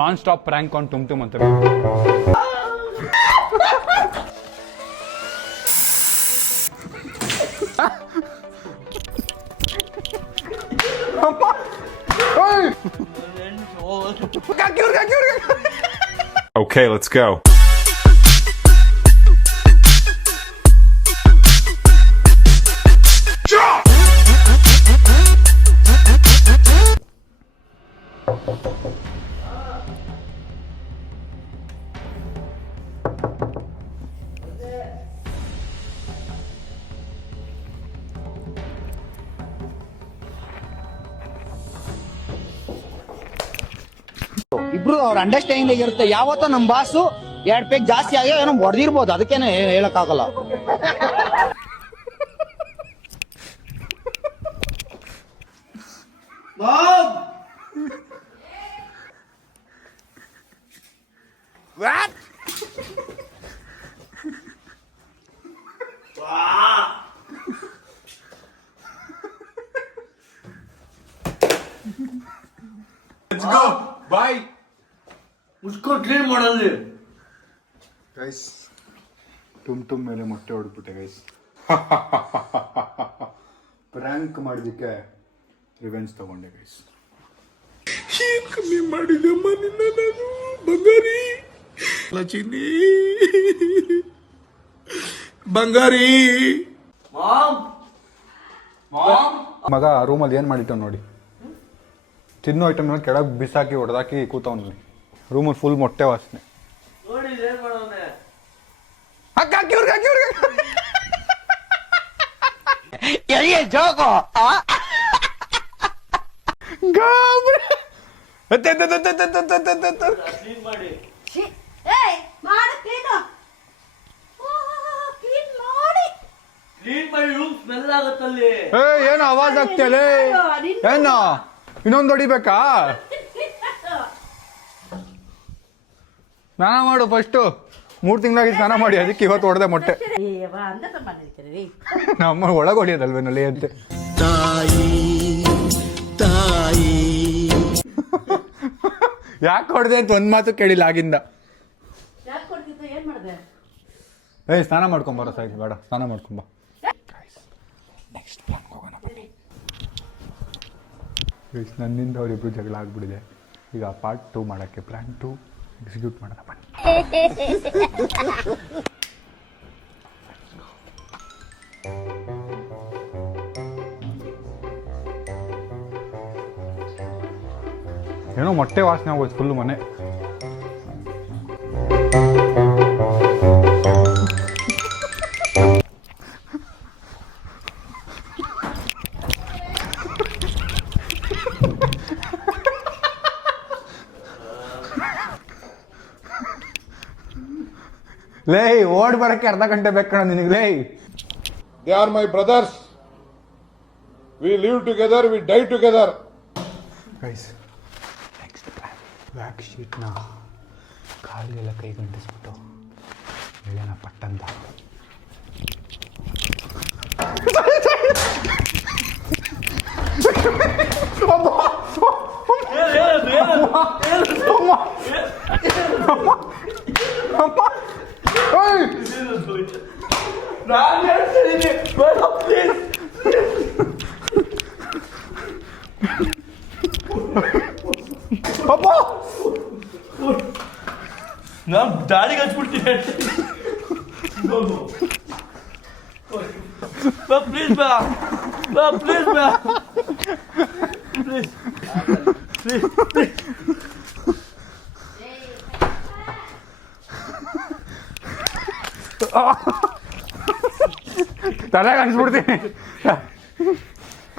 Non stop prank on ತುಮ್ ತುಮ್ ಅಂತ. Okay, let's go. ಇಬ್ರು ಅವ್ರ ಅಂಡರ್ಸ್ಟ್ಯಾಂಡಿಂಗ್ ಇರುತ್ತೆ. ಯಾವತ್ತೋ ನಮ್ ಬಾಸು 2 ಪೇಕ್ ಜಾಸ್ತಿ ಆಗ್ಯಾವ, ಏನೋ ಹೊಡೆದಿರ್ಬೋದು, ಅದಕ್ಕೇನೆ ಹೇಳಕ್ಕಾಗಲ್ಲ. Let's go. Bye. ಮುಚ್ಕೊಂಡು ಕ್ಲೀನ್ ಮಾಡಲ್ಲಿ ಗೈಸ್, ತುಮ್ ಮೇಲೆ ಮೊಟ್ಟೆ ಹೊಡೆದ್ಬಿಟ್ಟೆ ಗೈಸ್. ಪ್ರ್ಯಾಂಕ್ ಮಾಡಿದಕ್ಕೆ ರಿವೆಂಜ್ ತಗೊಂಡೆ ಗೈಸ್. ಏನ್ ಕಮ್ಮಿ ಮಾಡಿದಮ್ಮ ನಿನ್ನ ನಾನು ಬಂಗಾರಿ ಲಚಿನಿ ಬಂಗಾರಿ. ಮಗ ರೂಮಲ್ಲಿ ಏನು ಮಾಡಿಟ್ಟ ನೋಡಿ, ತಿನ್ನೋ ಐಟಮ್ ಕೆಳಗೆ ಬಿಸಾಕಿ ಹೊಡೆದಾಕಿ ಕೂತವನು. ರೂಮಲ್ಲಿ ಫುಲ್ ಮೊಟ್ಟೆ ವಾಸನೆ. ಏನು ಆವಾಜ್ ಆಗ್ತಿಯಲ್ಲ, ಏನು ಇನ್ನೊಂದು ಹೊಡಿಬೇಕಾ? ಸ್ನಾನ ಮಾಡು ಫಸ್ಟು. 3 ತಿಂಗಳಾಗಿ ಸ್ನಾನ ಮಾಡಿ, ಅದಕ್ಕೆ ಇವತ್ತು ಹೊಡೆದೆ ಮೊಟ್ಟೆ. ನಮ್ಮ ಒಳಗೆ ಹೊಡಿಯೋದಲ್ವೇನಲ್ಲಿ ಅಂತೆ. ಯಾಕೆ ಹೊಡೆದೆ ಅಂತ ಒಂದ್ ಮಾತು ಕೇಳಿಲ್ಲ ಆಗಿಂದ. ಸ್ನಾನ ಮಾಡ್ಕೊಂಬಾರ ಸಾಯ್ತು, ಬೇಡ ಸ್ನಾನ ಮಾಡ್ಕೊಂಬ. ನೆಕ್ಸ್ಟ್ ಪ್ಲಾನ್ ಹೋಗೋಣ ಬನ್ನಿ. ನನ್ನಿಂದ ಅವರಿಬ್ರು ಜಗಳ ಆಗ್ಬಿಟ್ಟಿದೆ. ಈಗ ಪಾರ್ಟ್ 2 ಮಾಡೋಕ್ಕೆ ಪ್ಲಾನ್ 2 ಎಕ್ಸಿಕ್ಯೂಟ್ ಮಾಡೋಣ ಬನ್ನಿ. ಏನೋ ಮೊಟ್ಟೆ ವಾಸನೆ ಆಗೋಯ್ತು ಫುಲ್ಲು ಮನೆ. ಲೇ ಓಡ್ ಬರಕ್ಕೆ ಅರ್ಧ ಗಂಟೆ ಬೇಕಣ ನಿನಗೆ. ಲೇ, They are my brothers. We live together, we die together. Guys, next plan, ವ್ಯಾಕ್ ಶೀಟ್ನ ಕಾಲಿಗೆಲ್ಲ ಕೈ ಗಂಟಿಸ್ಬಿಟ್ಟು ಎಳೆನ ಪಟ್ಟಂತ. ನಾನು ದಾಳಿಗೆ ಹಚ್ಬಿಡ್ತೀನಿ. ಪ್ಲೀಸ್ ಬಾ, ಪ್ಲೀಸ್ ಬಾ, ಪ್ಲೀಸ್ ಪ್ಲೀಸ್ ಪ್ಲೀಸ್. ತಲೆಗೆ ಅನ್ಸ್ಬಿಡ್ತೀನಿ,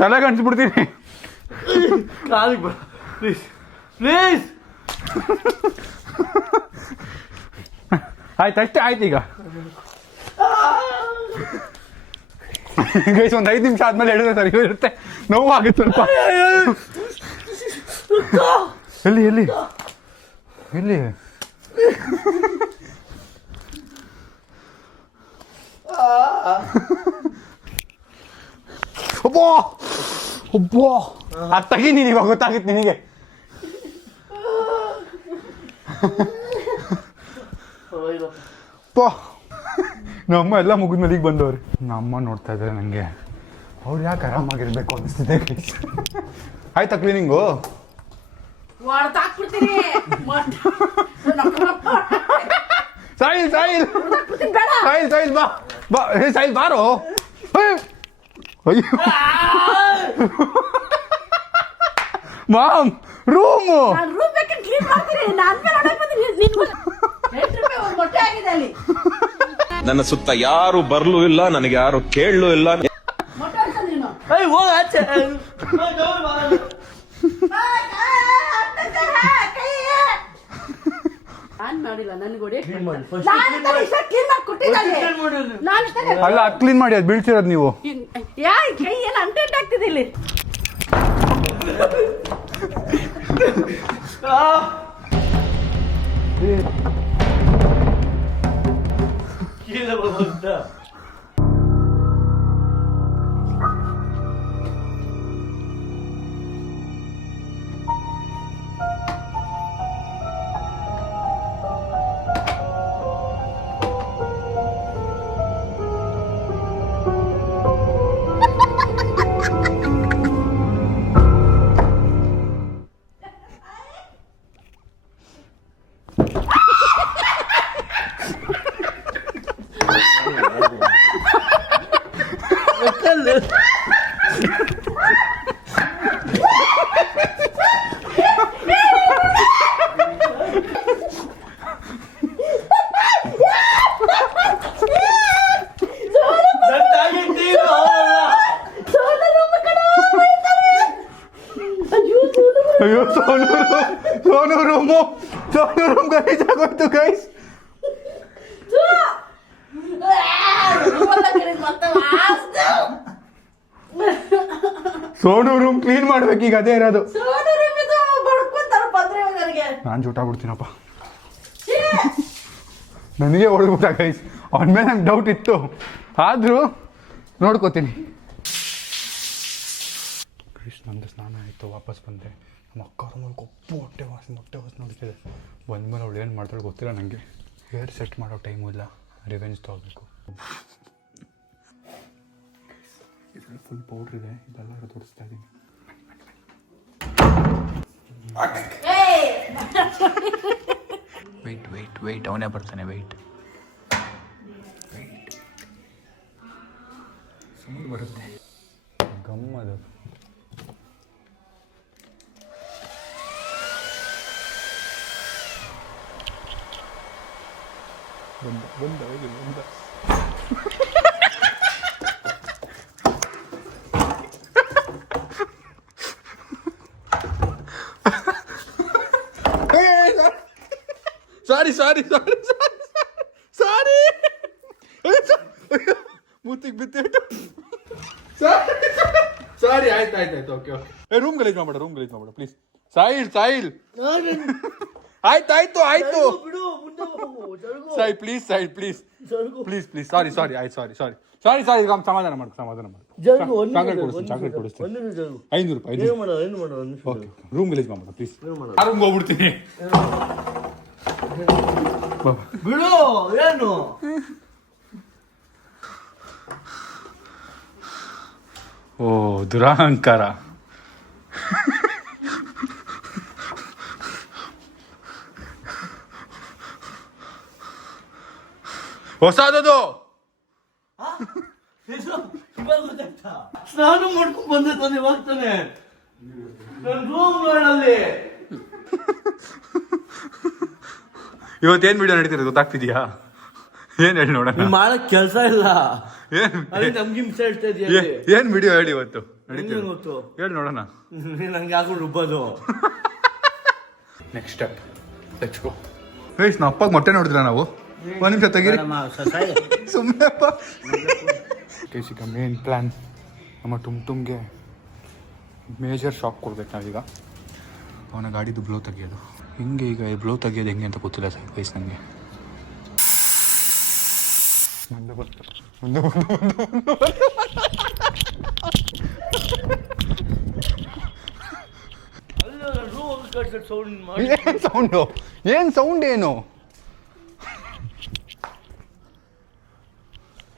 ತಲೆಗೆ ಅನ್ಸ್ಬಿಡ್ತೀನಿ. ಕಾಲಿಗೆ ಬಾ ಪ್ಲೀಸ್ ಪ್ಲೀಸ್. ಆಯ್ತು, ಅಷ್ಟೇ ಆಯ್ತು. ಈಗ ಗೈಸ್, ಒಂದು 5 ನಿಮಿಷ ಆದ್ಮೇಲೆ ಹೇಳಿದ್ರೆ ಸರಿ ಇರುತ್ತೆ. ನೋವಾಗುತ್ತೆ ಸ್ವಲ್ಪ. ಎಲ್ಲಿ ಎಲ್ಲಿ ಎಲ್ಲಿ ಒಬ್ಬೋ ಒಬ್ಬೋ ಅದು ತೆಗಿ. ನೀನು ಇವಾಗ ಗೊತ್ತಾಗಿತ್ತು ನಿನಗೆ. ಪೋ ನಮ್ಮ ಎಲ್ಲ ಮುಗಿದ್ಮೇಲೆ ಈಗ ಬಂದವ್ರಿ. ನಮ್ಮ ನೋಡ್ತಾ ಇದ್ದಾರೆ ನನಗೆ, ಅವ್ರು ಯಾಕೆ ಆರಾಮಾಗಿರ್ಬೇಕು ಅನಿಸ್ತಿದೆ. ಆಯ್ತಾ cleaning? Soil soil soil soil ಬಾ ಬಾ. ಹೇ ಸಾಯಿಲ್ ಬಾರೋ. ಅಯ್ಯೋ ಮಾಮ್, ರೂಮು ನನ್ನ ಸುತ್ತ ಯಾರು ಬರ್ಲೂ ಇಲ್ಲ, ನನಗೆ ಯಾರು ಕೇಳಲೂ ಇಲ್ಲ. ಹೋಗ ಆಚೆ. ಅಲ್ಲ ಕ್ಲೀನ್ ಮಾಡಿ ಅದು ಬೀಳ್ಸಿರೋದು ನೀವು. ಕೈ ಎಲ್ಲ ಅಂಟೆಂಟ್ ಆಗ್ತಿದೆ ಇಲ್ಲಿ. ಕೀழே போகுதா? ಅಯ್ಯೋ ಸೋನು ರೂಮು ಗಲೀಜ್ ಆಗೋಯ್ತು ಗೈಸ್. ಸೋನು ರೂಮ್ ಕ್ಲೀನ್ ಮಾಡ್ಬೇಕು ಈಗ, ಅದೇ ಇರೋದು. ನಾನು ಜೂಟಾಗ್ಬಿಡ್ತೀನಪ್ಪ, ನನಗೆ ಹೊಡೆದ್ಬಿಟ್ಟ ಗೈಸ್. ಅವನ ಮೇಲೆ ನಂಗೆ ಡೌಟ್ ಇತ್ತು, ಆದರೂ ನೋಡ್ಕೋತೀನಿ. ನಂದು ಸ್ನಾನ ಆಯಿತು, ವಾಪಸ್ ಬಂದೆ. ನಮ್ಮ ಅಕ್ಕ ರೂಮಲ್ಲಿ ಕೊಪ್ಪು ಹೊಟ್ಟೆ ವಾಸನೆ ನೋಡ್ತಿದೆ. ಬಂದ್ಮೇಲೆ ಅವಳು ಏನು ಮಾಡ್ತಾಳೆ ಗೊತ್ತಿಲ್ಲ ನನಗೆ. ಹೇರ್ ಸೆಟ್ ಮಾಡೋ ಟೈಮು ಇಲ್ಲ, ರಿವೆಂಜ್ ತೊಗೋಬೇಕು. ಇದರಲ್ಲಿ ಫುಲ್ ಪೌಡ್ರ್ ಇದೆ, ಇದೆಲ್ಲ ತೋರಿಸ್ತಾ ಇದ್ದೀನಿ. ವೆಯ್ಟ್ ಅವನೇ ಬರ್ತಾನೆ. ವೆಯ್ಟ್ ಸೌಂಡ್ ಬರುತ್ತೆ, ಗಮ್ಮದು. ಬಂದ ಸಾರಿ ಮೂತಿಗೆ ಬಿತ್ತಿಟ್ಟು ಸಾರಿ. ಆಯ್ತು ಓಕೆ. ರೂಮ್ ಗಲೀಜ್ ಮಾಡ್ಬೇಡ ಪ್ಲೀಸ್. ಸಾಯಿಲ್ ಆಯ್ತು ಸಾಯಿ ಪ್ಲೀಸ್ ಸಾರಿ ಆಯ್ತು ಸಾರಿ ಸಮಾಧಾನ ಮಾಡು. ಚಾಕ್ಲೇಟ್ ಕೊಡಿಸ್ತೀನಿ. 500 ರೂಪಾಯಿ. ಓಕೆ, ರೂಮ್ ಗಲೀಜ್ ಮಾಡ್ಬೇಡ ಪ್ಲೀಸ್. ಆ ರೂಮ್ಗೆ ಹೋಗ್ಬಿಡ್ತೀನಿ. ಬಿಡು, ಏನು ಓ ದುರಹಂಕಾರ. ಹೊಸದದು. ಸ್ನಾನ ಮಾಡ್ಕೊಂಡು ಬಂದಿರ್ತಾನೆ, ಹೋಗ್ತಾನೆ ನನ್ನ ರೂಮ್ಗಳಲ್ಲಿ. ಇವತ್ತೇನು ವಿಡಿಯೋ ನಡೀತಿರೋದು ಗೊತ್ತಾಗ್ತಿದ್ಯಾ? ಏನು ಹೇಳಿ ನೋಡೋಣ. ಮಾಡಕ್ ಕೆಲಸ ಇಲ್ಲ, ನಮ್ಗೆ ಹಿಂಸೆ ಹೇಳ್ತಾ ಇದೆಯಾ? ಏನು ವಿಡಿಯೋ ಹೇಳಿ ಇವತ್ತು ನಡೀತಿರೋದು? ಗೊತ್ತು, ಹೇಳಿ ನೋಡೋಣ. ನಂಗೆ ಯಾಕೆ ರುಬ್ಬೋದು. Next step, let's go. Guys, ನಮ್ಮ ಅಪ್ಪಾಗ ಮೊಟ್ಟೆ ನೋಡಿದ್ರ ನಾವು. ಒಂದು ನಿಮಿಷ ತೆಗೀರಿ ಸುಮ್ಮನೆ. ಕೇಸಿಕ ಮೇನ್ ಪ್ಲ್ಯಾನ್ ನಮ್ಮ ಟುಮ್ಗೆ ಮೇಜರ್ ಶಾಕ್ ಕೊಡ್ಬೇಕು ನಾವೀಗ. ಅವನ ಗಾಡಿದು ಬ್ಲೋ ತೆಗಿಯೋದು ಹಿಂಗೆ. ಈಗ ಬ್ಲೋ ತೆಗಿಯೋದು ಹೆಂಗೆ ಅಂತ ಗೊತ್ತಿಲ್ಲ ಸರ್ ಗೈಸ್ ನನಗೆ. ಸೌಂಡ್ ಮಾಡಿ ಏನು ಸೌಂಡು ಏನು ಸೌಂಡ್ ಏನು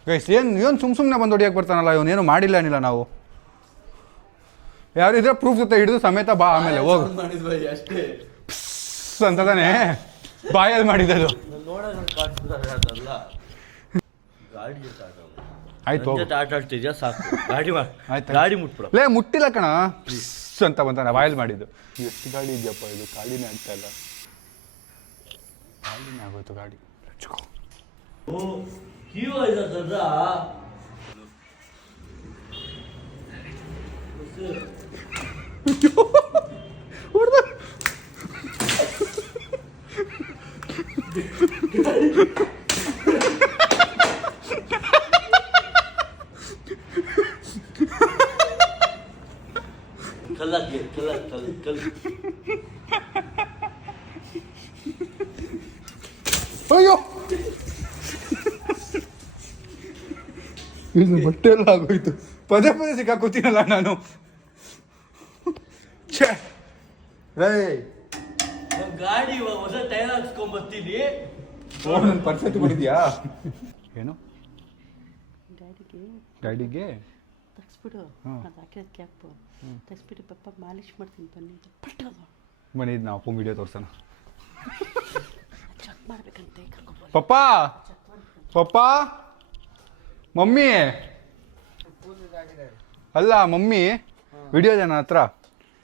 ಗೈಸ್ ಏನು ಸುಮ್ಮನೆ ಬಂದು ಹೊಡಿಯಕ್ಕೆ ಬರ್ತಾನಲ್ಲ ಇವನೇನು ಮಾಡಿಲ್ಲ ಏನಿಲ್ಲ ನಾವು ಯಾರಿದ್ರೆ ಪ್ರೂಫ್ ಜೊತೆ ಹಿಡಿದು ಸಮೇತ ಬಾ ಆಮೇಲೆ ಹೋಗು ಮಾಡಿದ್ವಿ ಅಷ್ಟೇ ಅಂತದಾನೆ ಬಾಯಲ್ಲಿ ಮಾಡಿದ್ದದು ನೋಡೋಣ ಕಾಣಿಸ್ತಾರೆ ಅದಲ್ಲ ಗಾಡಿ ಆಯ್ತು ಹೋಗು ಆಟ ಆಡ್ತಿದ್ಯಾ ಸಾಕು ಗಾಡಿ ಆಯ್ತು ಗಾಡಿ ಮುಟ್ಬಿಡ ಲೇ ಮುಟ್ಟಿಲ್ಲ ಕಣ ಅಂತ ಬಂತಾನೆ ಬಾಯಲ್ಲಿ ಮಾಡಿದ್ದು ಎಷ್ಟು ಗಾಡಿ ಇದೆಯಪ್ಪ ಇದು ಗಾಡಿನೇ ಆಗ್ತಾ ಇಲ್ಲ ಗಾಡಿನೇ ಆಗೋಯ್ತು ಗಾಡಿ ಹಚ್ಕೋ ಓ ಹೀರೋ ಇದ್ದದ ಕಲ್ಲಾಗೆ ಕಲ್ ಅಯ್ಯೋ ಇದು ಬಟ್ಟೆ ಎಲ್ಲ ಆಗೋಯ್ತು ಪದೇ ಸಿಕ್ಕಾಕೋತೀನಲ್ಲ ನಾನು ಛೇ ರೇ ನಮ್ಮ ಗಾಡಿ ಇವಾಗ ಹೊಸ ಟೈರ್ ಹಾಕ್ಸ್ಕೊಂಬರ್ತೀನಿ ನನ್ನ ಪರ್ಸ್ ಮಾಡಿದ್ಯಾ ಏನು ಡ್ಯಾಡಿಗೆ ತಗ್ಸ್ಬಿಡು ಅದು ಹಾಕಿರೋದು ಕ್ಯಾಪು ತಗ್ಸ್ಬಿಟ್ಟು ಪಪ್ಪ ಮಾಲಿಶ್ ಮಾಡ್ತೀನಿ ಬನ್ನಿ ಅಂತ ಪಟ್ಟದು ಬನ್ನಿ ನಾವು ಅಪ್ಪಂಗೆ ವಿಡಿಯೋ ತೋರ್ಸೋಣ ಚೆಕ್ ಮಾಡ್ಬೇಕಂತೆ ಕರ್ಕೊಂಡು ಪಪ್ಪಾ ಪಪ್ಪಾ ಮಮ್ಮಿ ಅಲ್ಲ ಮಮ್ಮಿ ವಿಡಿಯೋ ಇದೆ ನನ್ನ ಹತ್ರ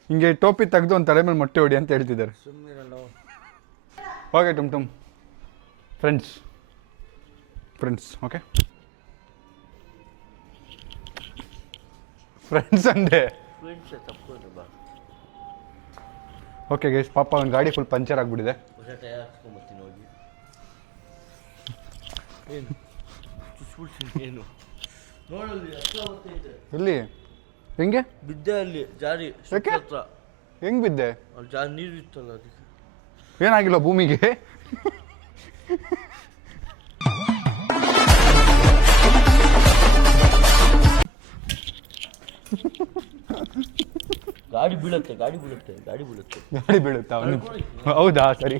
ಹಿಂಗೆ ಟೋಪಿ ತೆಗೆದು ಒಂದು ತಲೆ ಮೇಲೆ ಮೊಟ್ಟೆ ಹೊಡಿ ಅಂತ ಹೇಳ್ತಿದ್ದಾರೆ ಓಕೆ ಟುಮ್ ಫ್ರೆಂಡ್ಸ್ ಓಕೆ ಫ್ರೆಂಡ್ಸ್ ಅಂದೆ ಓಕೆ ಗೈಸ್ ಪಾಪ ಒಂದು ಗಾಡಿ ಫುಲ್ ಪಂಚರ್ ಆಗಿಬಿಟ್ಟಿದೆ ಹೊಸ ಟೈರ್ ಹಾಕ್ಸ್ಕೊಂಬರ್ತೀನಿ ಹೋಗಿ ಏನು ಚುಚ್ಬಿಡ್ತೀನಿ ಏನು ನೋಡಲ್ಲಿ ಹತ್ರ ಬರ್ತೈತೆ ಎಲ್ಲಿ ಹೆಂಗೆ ಬಿದ್ದೆ ಅಲ್ಲಿ ಜಾರಿ ಯಾಕೆ? ಹತ್ರ ಹೆಂಗೆ ಬಿದ್ದೆ ಅಲ್ಲಿ ಜಾರಿ ನೀರು ಇತ್ತಲ್ಲ ಅದಕ್ಕೆ ಏನಾಗಿಲ್ಲ ಭೂಮಿಗೆ ಗಾಡಿ ಬೀಳುತ್ತೆ ಗಾಡಿ ಬೀಳುತ್ತಾ ಹೌದಾ ಸರಿ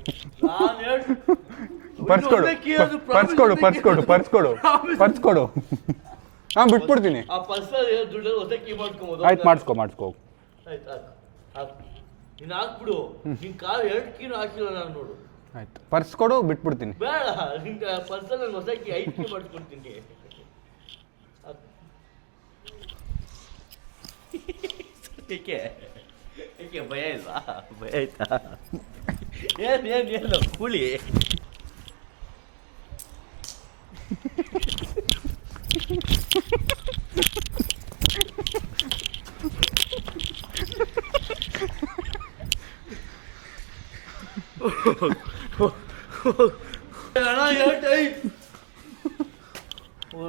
ಪರ್ಸ್ ಕೊಡು ನಾನು ಬಿಟ್ಬಿಡ್ತೀನಿ ಆ ಪರ್ಸ್ ದುಡ್ಡು ಹೊಸ ಕೀ ಮಾಡ್ಕೊಬೋದು ಆಯ್ತು ಮಾಡಿಸ್ಕೊ ಆಯ್ತು ಹಾಕು ನೀನು ಹಾಕ್ಬಿಡು ನಿನ್ ಕಾಲು 2 ಕೀನು ಹಾಕಿಲ್ಲ ನಾನು ನೋಡು ಆಯ್ತು ಪರ್ಸ್ ಕೊಡು ಬಿಟ್ಬಿಡ್ತೀನಿ ಬೇಡ ನಿನ್ ಪರ್ಸ್ ನಾನು ಹೊಸ ಕೀ 5 ಕೀ ಮಾಡ್ಕೊಡ್ತೀನಿ ಏಕೆ ಭಯ ಇಲ್ವಾ ಭಯ ಆಯ್ತಾ ಏನು ಹುಳಿ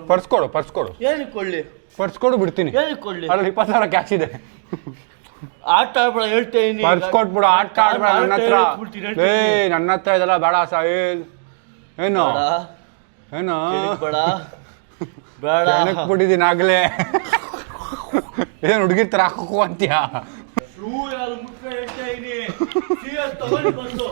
ಪರ್ಸ್ ಕೊಡು ಏನಕ್ಕೆ ಕೊಡ್ಲಿ ಪರ್ಸ್ ಕೊಡು ಬಿಡ್ತೀನಿ ಏನಕ್ಕೆ ಕೊಡ್ಲಿ ಅದ್ರಲ್ಲಿ 20,000 ಕ್ಯಾಶ್ ಇದೆ ಆಟ ಆಡ್ಬೇಡ ಹೇಳ್ತೇನೆ ಪರ್ಸ್ ಕೊಟ್ಬಿಡು ಆಟ ಆಡ್ಬೇಡ ನನ್ನ ಹತ್ರ ನನ್ನ ಹತ್ರ ಇದೆಲ್ಲ ಬೇಡ ಸಾಹಿಲ್ ಏನು ಏನು ಬೇಡ ಬೇಡ ಬಿಟ್ಟಿದ್ದೀನಿ ಆಗ್ಲೇ ಏನು ಹುಡುಗಿ ತರ ಹಾಕೋ ಅಂತೀಯ ಶೂ ಯಾರು ಮುಟ್ಟ ಹೇಳ್ತಾ ಇದೀನಿ ತಗೊಂಡು ಬಂದು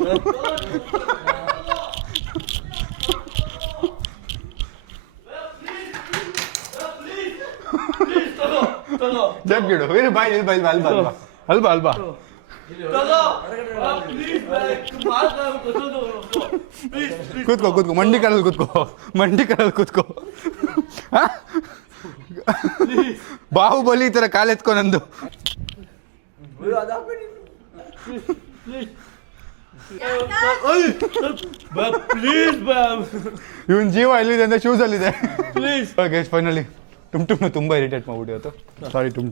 ಜಗ್ಗಿಡು ಏನು ಬಾಯ್ ಅಲ್ಬಾ ಕೂತ್ಕೋ ಮಂಡಿ ಕಾಲಲ್ಲಿ ಕೂತ್ಕೋ ಬಾಹುಬಲಿ ಈ ತರ ಕಾಲೆತ್ಕೊ ನಂದು ಇವನ್ ಜೀವ ಎಲ್ಲಿದೆ ಅಂದ್ರೆ ಶೂಸ್ ಅಲ್ಲಿದೆ ಓಕೆ ಫೈನಲಿ ಟುಮ್ ತುಂಬಾ ಇರಿಟೇಟ್ ಮಾಡ್ಬಿಟ್ಟು ಇವತ್ತು ಸಾರಿ ಟುಮ್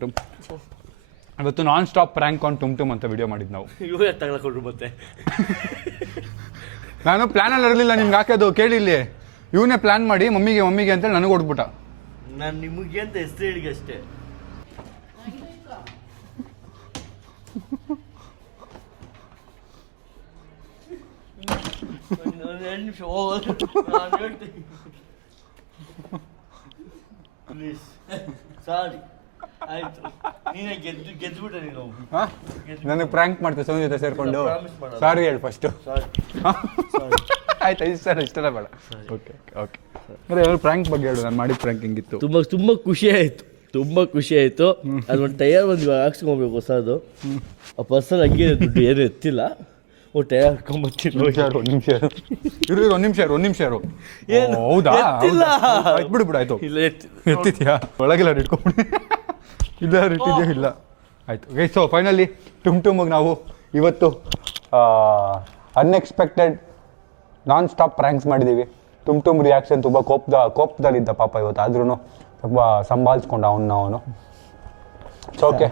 ಇವತ್ತು ನಾನ್ ಸ್ಟಾಪ್ ಪ್ರ್ಯಾಂಕ್ ಆನ್ ಟುಮ್ ಅಂತ ವಿಡಿಯೋ ಮಾಡಿದ್ದು ನಾವು ಇವೇ ತಗೊಳ್ಕೊಡ್ರು ಮತ್ತೆ ನಾನು ಪ್ಲಾನಲ್ಲಿ ಇರಲಿಲ್ಲ ನಿಮ್ಗೆ ಹಾಕೋದು ಕೇಳಿಲ್ಲಿ ಇವನೇ ಪ್ಲಾನ್ ಮಾಡಿ ಮಮ್ಮಿಗೆ ಅಂತೇಳಿ ನನಗೆ ಹೊಡ್ಬಿಟ್ಟ ನಾನು ನಿಮಗೆ ಅಂತ ಹೆಸರು ಹೇಳಿಗೆ ಅಷ್ಟೇ ಒಂದು 2 ನಿಮಿಷ ನಾನು ಹೇಳ್ತೀನಿ ಪ್ಲೀಸ್ ಸಾರಿ ಆಯ್ತು ನೀನೇ ಗೆದ್ಬಿಟ್ಟೆ ನೀನು. ನನಗೆ ಪ್ರ್ಯಾಂಕ್ ಮಾಡ್ತೀವಿ ಸೋನಿ ಜೊತೆ ಸೇರಿಕೊಂಡು. ಪ್ರಾಮಿಸ್ ಮಾಡೋದು. ಸಾರಿ ಹೇಳಿ ಫಸ್ಟು. ಸಾರಿ. ಆಯ್ತು ಸರ್ ಇಷ್ಟೆಲ್ಲ ಬೇಡ. ಓಕೆ ಓಕೆ ಅದೇ ಪ್ರ್ಯಾಂಕ್ ಬಗ್ಗೆ ಹೇಳು, ನಾನು ಮಾಡಿದ ಪ್ರ್ಯಾಂಕ್ ಹಿಂಗಿತ್ತು. ತುಂಬ ಖುಷಿ ಆಯಿತು, ತುಂಬ ಖುಷಿ ಆಯಿತು. ಅದು ಒಂದು ಟೈರ್ ಒಂದು ಹಾಕ್ಸ್ಕೊಬೇಕು ಹೊಸದು. ಆ ಪರ್ಸಲ್ ಹಂಗೆ ದುಡ್ಡು ಏನು ಎತ್ತಿಲ್ಲ. ಟೈರ್ ಹಾಕ್ಕೊಂಬರ್ತೀನಿ. ಒಂದು ನಿಮಿಷ ಇರು. ಏನು? ಹೌದಾ? ಎತ್ತಿಲ್ಲ. ಆಯ್ತು ಬಿಡು ಆಯ್ತು. ಇಲ್ಲ ಎತ್ತಿದ್ಯಾ? ಒಳಗೆಲ್ಲ ಇಟ್ಕೊಂಬಿಡಿ. ಇಲ್ಲ ಇಟ್ಟಿದ್ಯಾ? ಇಲ್ಲ. ಆಯ್ತು ಗೈಸ್, ಸೊ ಫೈನಲಿ ಟುಮ್ಗೆ ನಾವು ಇವತ್ತು ಅನ್ಎಕ್ಸ್ಪೆಕ್ಟೆಡ್ ನಾನ್ ಸ್ಟಾಪ್ ಪ್ರ್ಯಾಂಕ್ಸ್ ಮಾಡಿದ್ದೀವಿ. ಟುಮ್ ರಿಯಾಕ್ಷನ್ ತುಂಬ ಕೋಪದಲ್ಲಿದ್ದ ಪಾಪ ಇವತ್ತು, ಆದ್ರೂ ಸ್ವಲ್ಪ ಸಂಭಾಳಿಸ್ಕೊಂಡ ಅವನು. ಸೊ ಓಕೆ,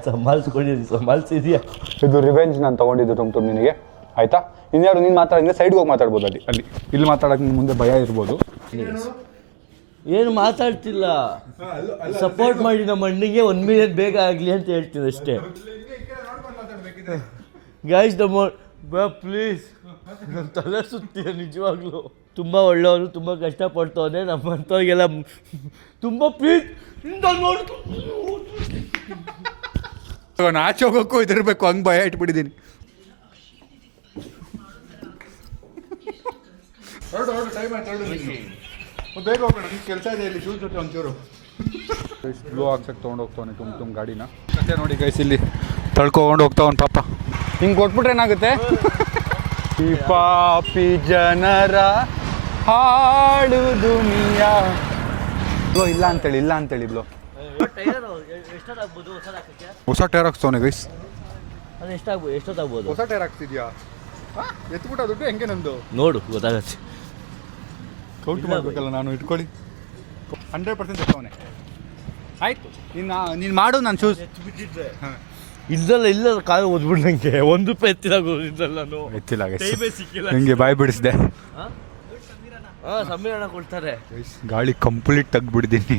ಸಂಭಾಳಿಸಿದ್ಯಾ? ಇದು ರಿವೆಂಜ್ ನಾನು ತೊಗೊಂಡಿದ್ದು ಟುಮ್ ನಿನಗೆ, ಆಯಿತಾ? ಇನ್ಯಾರು ನೀನು ಮಾತಾಡಿದ್ರೆ ಸೈಡ್ಗೆ ಹೋಗಿ ಮಾತಾಡ್ಬೋದು. ಅಲ್ಲಿ ಇಲ್ಲಿ ಮಾತಾಡೋಕ್ಕೆ ಮುಂದೆ ಭಯ ಇರ್ಬೋದು. ಏನು ಮಾತಾಡ್ತಿಲ್ಲ, ಸಪೋರ್ಟ್ ಮಾಡಿ ನಮ್ಮ ಅಣ್ಣಿಗೆ 1 ಮಿಲಿಯನ್ ಬೇಗ ಆಗಲಿ ಅಂತ ಹೇಳ್ತೀನಿ ಅಷ್ಟೇ. ಗೈಸ್ ಪ್ಲೀಸ್, ನನ್ನ ತಲೆ ಸುತ್ತಿದೆ ನಿಜವಾಗ್ಲೂ. ತುಂಬ ಒಳ್ಳೆಯವರು, ತುಂಬ ಕಷ್ಟಪಡ್ತವನೆ. ನಮ್ಮಂಥವ್ರಿಗೆಲ್ಲ ತುಂಬ ಪ್ಲೀಸ್ ಆಚೆ ಹೋಗೋಕ್ಕೂ ಇದಿರಬೇಕು, ಹಂಗೆ ಭಯ ಇಟ್ಬಿಟ್ಟಿದ್ದೀನಿ. ಟೈಮ್ ಆಯ್ತು, ಬೇಗ ಹೋಗೋಣ. ಕೆಲಸ ಇದೆ ಇಲ್ಲಿ, ಶೂಸ್ ಜೊತೆ ಒಂಚೂರು ಸ್ಲೋ ಆಗ್ಸಕ್ಕೆ ತೊಗೊಂಡೋಗ್ತಾವನೆ ಟುಮ್ ಗಾಡಿನ. ಮತ್ತೆ ನೋಡಿ ಗೈಸ್, ಇಲ್ಲಿ ತಳ್ಕೊಂಡು ಹೋಗ್ತಾವನ್ ಪಾಪ. ಹಿಂಗೆ ಕೊಟ್ಬಿಟ್ರೆ ಏನಾಗುತ್ತೆ? ಈ ಪಾಪಿ ಜನರ ಹಾಡು ದುನಿಯಾ. ಇಲ್ಲ ಅಂತೇಳಿ ಬ್ಲೋ. ಹೊಸ ಟೈರ್ ಹಾಕ್ಸ್ತವನೆ ಗೈಸ್. ಅದು ಎಷ್ಟೊತ್ತಾಗ್ಬೋದು? ಹೊಸ ಟೈರ್ ಹಾಕ್ತಿದ್ಯಾ? ಎತ್ಬಿಟ್ಟು ದುಡ್ಡು ಹೆಂಗೆ ನಂದು ನೋಡು, ಗೊತ್ತಾಗತ್ತೆ. ಕೌಂಟ್ ಮಾಡಬೇಕಲ್ಲ ನಾನು. ಇಟ್ಕೊಳ್ಳಿ, 100% ಎತ್ತವನೆ. ಆಯ್ತು, ನೀನು ಮಾಡು, ನಾನು ಶೂಸ್ ಇಲ್ಲ ಕಾಲು ಓದ್ಬಿಟ್ಟು ನನಗೆ 1 ರೂಪಾಯಿ ಎತ್ತಿಲ್ಲ ಸಿಕ್ಕಿಲ್ಲ. ಹಿಂಗೆ ಬಾಯ್ ಬಿಡಿಸ್ದೆ. ಸಂಬೀರಣ ಕೊಡ್ತಾರೆ. ಗಾಳಿ ಕಂಪ್ಲೀಟ್ ತೆಗ್ದ್ಬಿಟ್ಟಿದ್ದೀನಿ.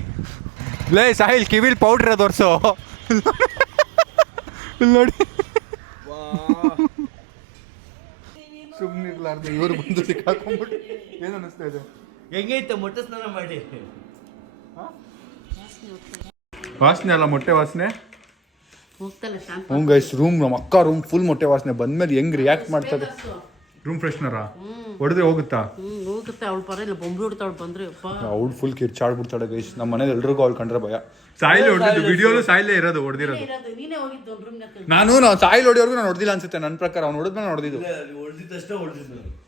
ಲೇ ಸಾಹಿಲ್, ಕಿವಿಲ್ ಪೌಡ್ರ್ ಅದು ವರ್ಷೋ ನೋಡಿ. ಸುಮ್ಮನಿರ್ಲಾರ್ದು ಇವರು ಬಂದು ಸಿಕ್ಕಾಕೊಂಡ್ಬಿಟ್ಟು ಏನು ಅನ್ನಿಸ್ತಾ ಇದೆ? ಹೆಂಗೈತೆ ಮೊಟ್ಟೆ ಸ್ನಾನ ಮಾಡಿ? ವಾಸನೆ ಅಲ್ಲ, ಮೊಟ್ಟೆ ವಾಸನೆ. ಹೋಗ್ತಲ್ಲ ಶಾಂತ. ಹ್ಞೂ ಗೈಸ್, ನಮ್ಮ ಅಕ್ಕ ರೂಮ್ ಫುಲ್ ಮೊಟ್ಟೆ ವಾಸನೆ. ಬಂದ್ಮೇಲೆ ಹೆಂಗ್ ರಿಯಾಕ್ಟ್ ಮಾಡ್ತದೆ? ರೂಮ್ ಫ್ರೆಶ್ನರಾ ಹೊಡೆದ್ರೆ ಹೋಗುತ್ತಾ? ಹೋಗುತ್ತೆ. ಅವಳು ಬರಲ್ಲ, ಬೊಂಬೆ ಹೊಡ್ತಾವಳು ಬಂದ್ರೆ ಅವ್ಳು ಫುಲ್ ಕಿರ್ಚಾಡ್ಬಿಡ್ತಾಳೆ ಗೈಸ್. ನಮ್ಮ ಮನೇಲಿ ಎಲ್ರಿಗೂ ಅವ್ಳು ಕಂಡ್ರೆ ಭಯ. ಸಾಯಿಲ್ ಹೊಡೆದಿದ್ದು ವಿಡಿಯೋಲು ಸಾಯಿಲೇ ಇರೋದು, ಹೊಡೆದಿರೋದು. ನೀನೇ ಹೋಗಿದ್ದು ನಾನು ಸಾಯಿಲ್ ಹೊಡೆಯೋರ್ಗು ನಾನು ಹೊಡೆದಿಲ್ಲ ಅನ್ಸುತ್ತೆ. ನನ್ನ ಪ್ರಕಾರ ಅವ್ನು ಹೊಡೆದ್ಮೇಲೆ ಹೊಡೆದಿದ್ದು.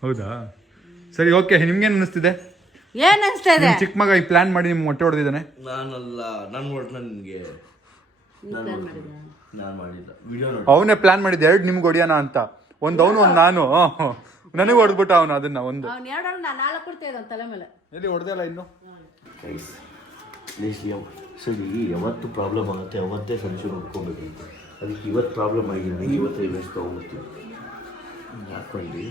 ಹೌದಾ? ಸರಿ, ಓಕೆ. ನಿಮ್ಗೇನು ಅನ್ನಿಸ್ತಿದೆ? ಏನ್ ಅನ್ಸ್ತಾ ಇದೆ? ಚಿಕ್ಕ ಮಗ ಈ ಪ್ಲಾನ್ ಮಾಡಿ ನಿಮ್ಗೆ ಮೊಟ್ಟೆ ಹೊಡೆದಿದ್ದಾನೆ. ನಾನಲ್ಲ, ನಿಮಗೆ ನಾನು ಮಾಡಿಲ್ಲ. ವಿಡಿಯೋ ಅವನೇ ಪ್ಲಾನ್ ಮಾಡಿದ್ದು 2 ನಿಮ್ಗೆ ಹೊಡಿಯೋಣ ಅಂತ. ಒಂದು ಅವನು, ಒಂದು ನಾನು. ನನಗೆ ಹೊಡೆದ್ಬಿಟ್ಟ ಅವನು ಅದನ್ನ. ಒಂದು 4 ಕೊಡ್ತೇವೆ ತಲೆ ಮೇಲೆ. ಎಲ್ಲಿ ಹೊಡೆದಲ್ಲ ಇನ್ನು. ಸರಿ, ಯಾವತ್ತು ಪ್ರಾಬ್ಲಮ್ ಆಗುತ್ತೆ ಅವತ್ತೇ ಸೊಲ್ಯೂಷನ್ ಹುಡ್ಕೊಬೇಕು. ಅದಕ್ಕೆ ಇವತ್ತು ಪ್ರಾಬ್ಲಮ್ ಆಗಿದೆ, ನನಗೆ ಇವತ್ತು ಇನ್ವೆಸ್ಟ್ ತೊಗೊಂಡ್ಬಿಡ್ತೀನಿ. ಹಾಕ್ಕೊಂಡು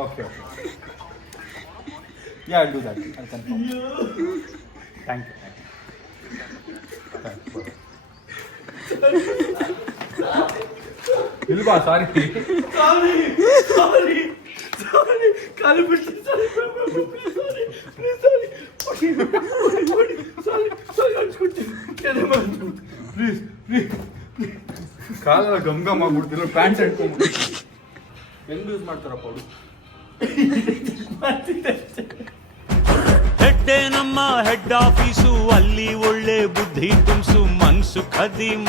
Okay. Yeah, I'll do that. I'll confirm. Thank you. ಇಲ್ವಾ? ಸಾರಿ ಕಾಲು ಬಿಟ್ಟು ಕಾಲೆಲ್ಲ ಗಮ್ ಆಗ್ಬಿಡ್ತಿಲ್ಲ. ಪ್ಯಾಂಟ್ ಹಿಡ್ಕೊಂಡ್ಬಿಟ್ಟು ಹೆಂಗ್ ಯೂಸ್ ಮಾಡ್ತಾರಪ್ಪ ಅವರು? ಹೆಡ್ಡೆ ನಮ್ಮ ಹೆಡ್ ಆಫೀಸು, ಅಲ್ಲಿ ಒಳ್ಳೆ ಬುದ್ಧಿ ತುಂಬಿಸು, ಮನ್ಸು ಖದೀಮ.